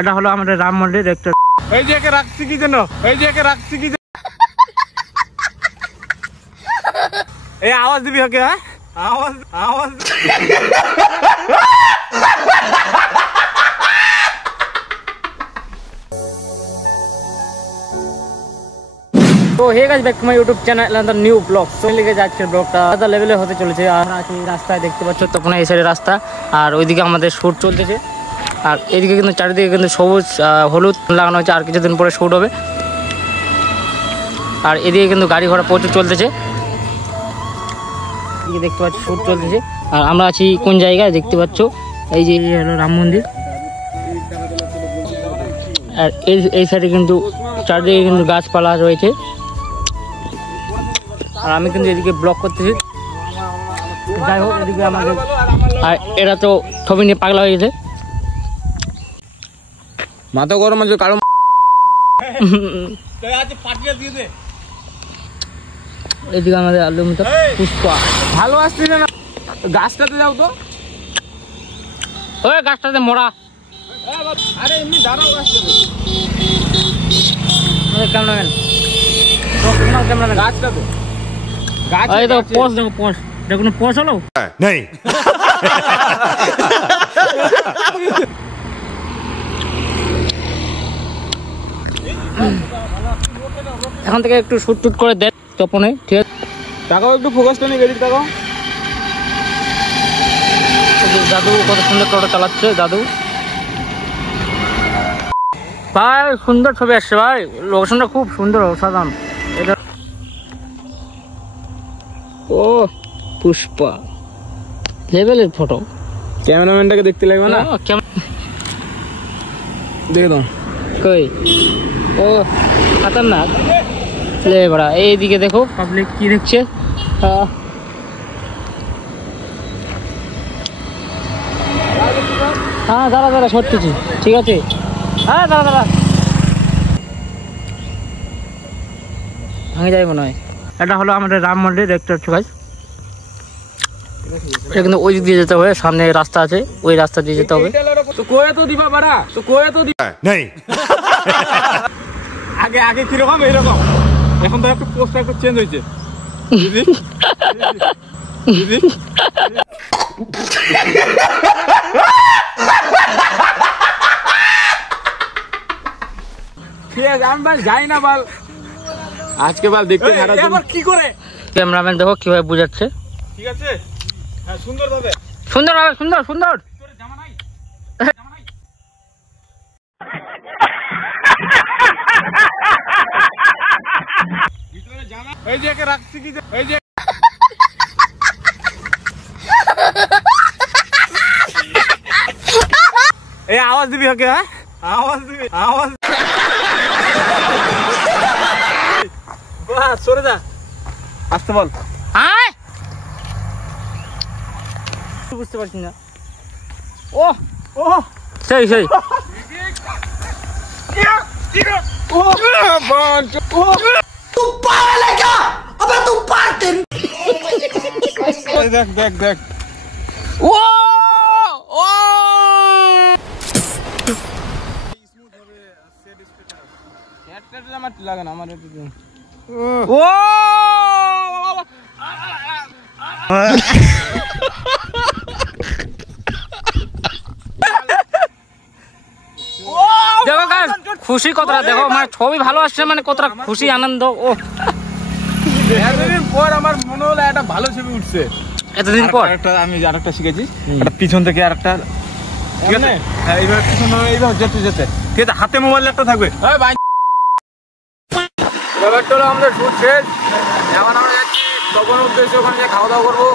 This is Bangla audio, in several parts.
এটা হলো আমাদের রাম মন্দির একটা। এই যে একে রাখছি কি জন্য, এই যে একে রাখছি কি এই আওয়াজ দিবি ওকে, হ্যাঁ আওয়াজ আওয়াজ। তো hey guys, back to my YouTube channel and the new blog. তো লেগে যাচ্ছে ব্লগটা আলাদা লেভেলে হতে চলেছে। আর আছি রাস্তায়, দেখতে পাচ্ছ তখন এই সাইডে রাস্তা, আর ওইদিকে আমাদের শুট চলতেছে। আর এইদিকে কিন্তু চারিদিকে কিন্তু সবুজ হলুদ লাগানো হয়েছে, আর কিছুদিন পরে শুট হবে। আর এদিকে কিন্তু গাড়ি ঘোড়া প্রচুর চলতেছে, দেখতে পাচ্ছ শুট চলতেছে। আর আমরা আছি কোন জায়গায় দেখতে পাচ্ছ, এই যে হলো রাম মন্দির। আর এই সাইডে কিন্তু চারিদিকে কিন্তু গাছপালা রয়েছে। আর আমি কিন্তু এদিকে ব্লগ করতেছি। যাই হোক, এদিকে আমাদের আর এরা তো ছবি নিয়ে পাগলা হয়ে গেছে। মাথা গরম আছে কারো। এদিকে আমাদের আলু মতো পুষ্পা ভালো আসছে না, গাছটাতে যাও তো। ওই গাছটাতে মোড়া। আরে এমনি দাঁড়াও গাছটাতে। ক্যামেরাম্যান গাছটাতে গাছ। এই তো পোস্ট দেখো, পোস্ট দেখো, কোনো পোস্ট হলো नहीं। এখন থেকে একটু শুট টুট করে দেখ তপনে, ঠিক আছে? তাকাও একটু, ফোকাসটা নিয়ে গেছি, তাকাও। দাদু কত সুন্দর টোটো চালাচ্ছে দাদু ভাই। সুন্দর ছবি আসছে ভাই, লোকেশনটা খুব সুন্দর, অসাধারণ। এটা ও পুষ্পা লেভেলের ফটো। ক্যামেরাম্যানটাকে দেখতে লাগবে না? দেখে দাও কই, ও খতরনাক লে বড়া। এইদিকে দেখো পাবলিক কি দেখছে। হ্যাঁ দাঁড়া দাঁড়া, সরতেছি, ঠিক আছে। হ্যাঁ দাঁড়া দাঁড়া, ভাঙে যাবে মনে হয়। এটা হলো আমাদের রাম মন্দির, দেখতে পাচ্ছ ভাই। এটা কিন্তু ওই দিক দিয়ে যেতে হবে, সামনে রাস্তা আছে, ওই রাস্তা দিয়ে যেতে হবে। তো কোয়ে তো দিবা বাড়া, তো কোয়ে তো দিবা नहीं। আগে আগে কিরকম এইরকম, এখন তো একটু পোস্টটা একটু চেঞ্জ হয়েছে। ঠিক আছে, আমি ভাই যাই না বাল, আজকে বাল দেখতে কি করে। ক্যামেরাম্যান দেখো কিভাবে বুঝাচ্ছে। ঠিক আছে, হ্যাঁ সুন্দর ভাবে, সুন্দর ভাবে, সুন্দর সুন্দর। জামা নাই, জামা নাই। ভিতরে জামা, এই যে একে রাখছি কি, এই যে এই আওয়াজ দিবি ওকে, হ্যাঁ আওয়াজ দিবি, আওয়াজ। বাস সরে যা, আসতে বল। হ্যাঁ বুঝতে পারছি না। ও ও সেই সেই ও বাঞ্চ, ও तू पागल है क्या? अबे तू पागल तेरी। দেখ দেখ দেখ, ও ও একটা জামা লাগে না আমার একটু। ও দেখো গাইস, খুশি কতটা দেখো, মানে ছবি ভালো আসছে, মানে কতটা খুশি আনন্দ। ও এতদিন পর আমার মনে হলো একটা ভালো ছবি উঠছে। এতদিন পর একটা আমি আরেকটা শিখেছি, একটা পিছন থেকে আরেকটা, ঠিক আছে? হ্যাঁ এইভাবে পিছন, এইভাবে যেতে যেতে, ঠিক আছে? হাতে মোবাইল একটা থাকবে। ব্যাপারটা হলো আমাদের শুট শেষ, এখন আমরা যাচ্ছি তখন উদ্দেশ্যে, ওখানে গিয়ে খাওয়া দাওয়া করবো,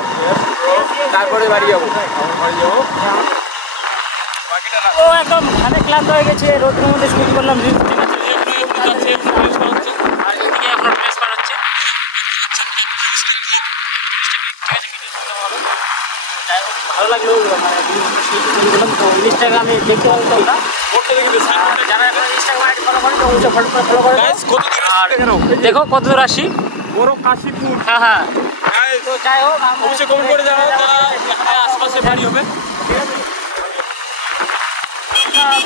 তারপরে বাড়ি যাবো। ও একদম খানে ক্লান্ত হয়ে গেছে, রোদের মধ্যে শুট করলাম, ঠিক আছে? আর এদিকে এখন ড্রেস বানাচ্ছে। ভালো লাগলো, মানে ইনস্টাগ্রামে দেখতে পাবো তোমরা, যারা এখন ইনস্টাগ্রাম আইডি ফলো করেন অবশ্যই ফলো করে। দেখো কত দূর আসি, বড় কাশীপুর। হ্যাঁ হ্যাঁ। Guys, তো যাই হোক, অবশ্যই কমেন্ট করে জানাও যারা এখানে আশপাশে বাড়ি হবে।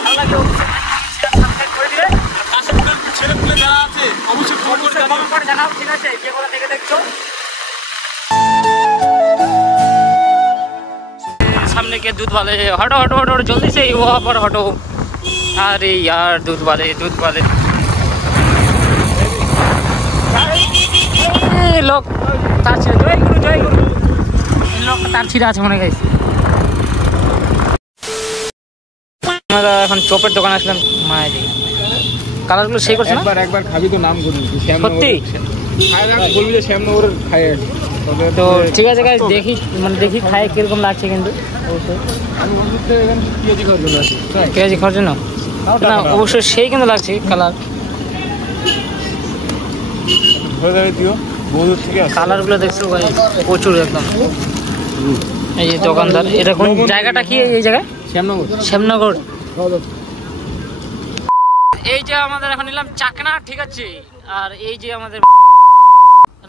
ভালো লাগলো। দেখে নাও, ঠিক আছে? কে কোথা থেকে দেখছো? सामने के दूध वाले हटो हटो हटो जल्दी से वहाँ पर हटो। अरे यार दूध वाले लोग तार ছিঁড়ে জয় গুরু লোক তার ছিঁড়ে আছে মনে গাইছে। আমরা এখন চপের দোকানে আসলাম মায়ের দিকে। কালারগুলো সেই করছে না? একবার খাবি তো নাম করবি সত্যি? খায় না বলবি যে শ্যামনগরের খায় আছে। তো ঠিক আছে গাইস, দেখি খায় কিরকম লাগছে কিন্তু অবশ্যই। আমি বলছি এখানে পেঁয়াজি খাওয়ার জন্য আসি। পেঁয়াজি খাওয়ার জন্য না, অবশ্যই সেই কিন্তু লাগছে কালার। ধরে যাবে তুইও বহু দূর থেকে আসছিস। কালারগুলো দেখছো ভাই প্রচুর একদম। এই যে দোকানদার, এটা কোন জায়গাটা কি? এই জায়গায় শ্যামনগর। এই যে আমাদের এখন নিলাম চাকনা, ঠিক আছে? আর এই যে আমাদের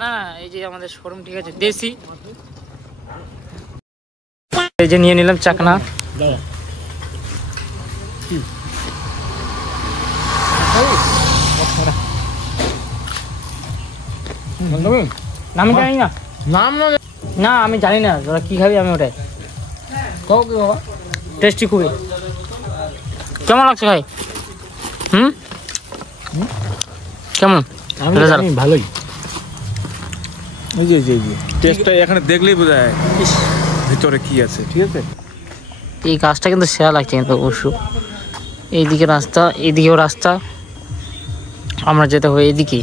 না এই যে আমাদের শোরুম, ঠিক আছে? দেশি। এই যে নিয়ে নিলাম চাকনা। আমি জানি না নাম না না, আমি জানি না তোরা কি খাবি, আমি ওটাই কও কি বাবা? টেস্টি খুবই। কেমন লাগছে ভাই? কেমন? আমি ভালোই। এই যে টেস্টটা এখানে দেখলেই বোঝা যায় ভিতরে কি আছে, ঠিক আছে? এই গাছটা কিন্তু সেরা লাগছে কিন্তু অবশ্য। এইদিকে রাস্তা, এইদিকেও রাস্তা, আমরা যেতে হবে এইদিকে।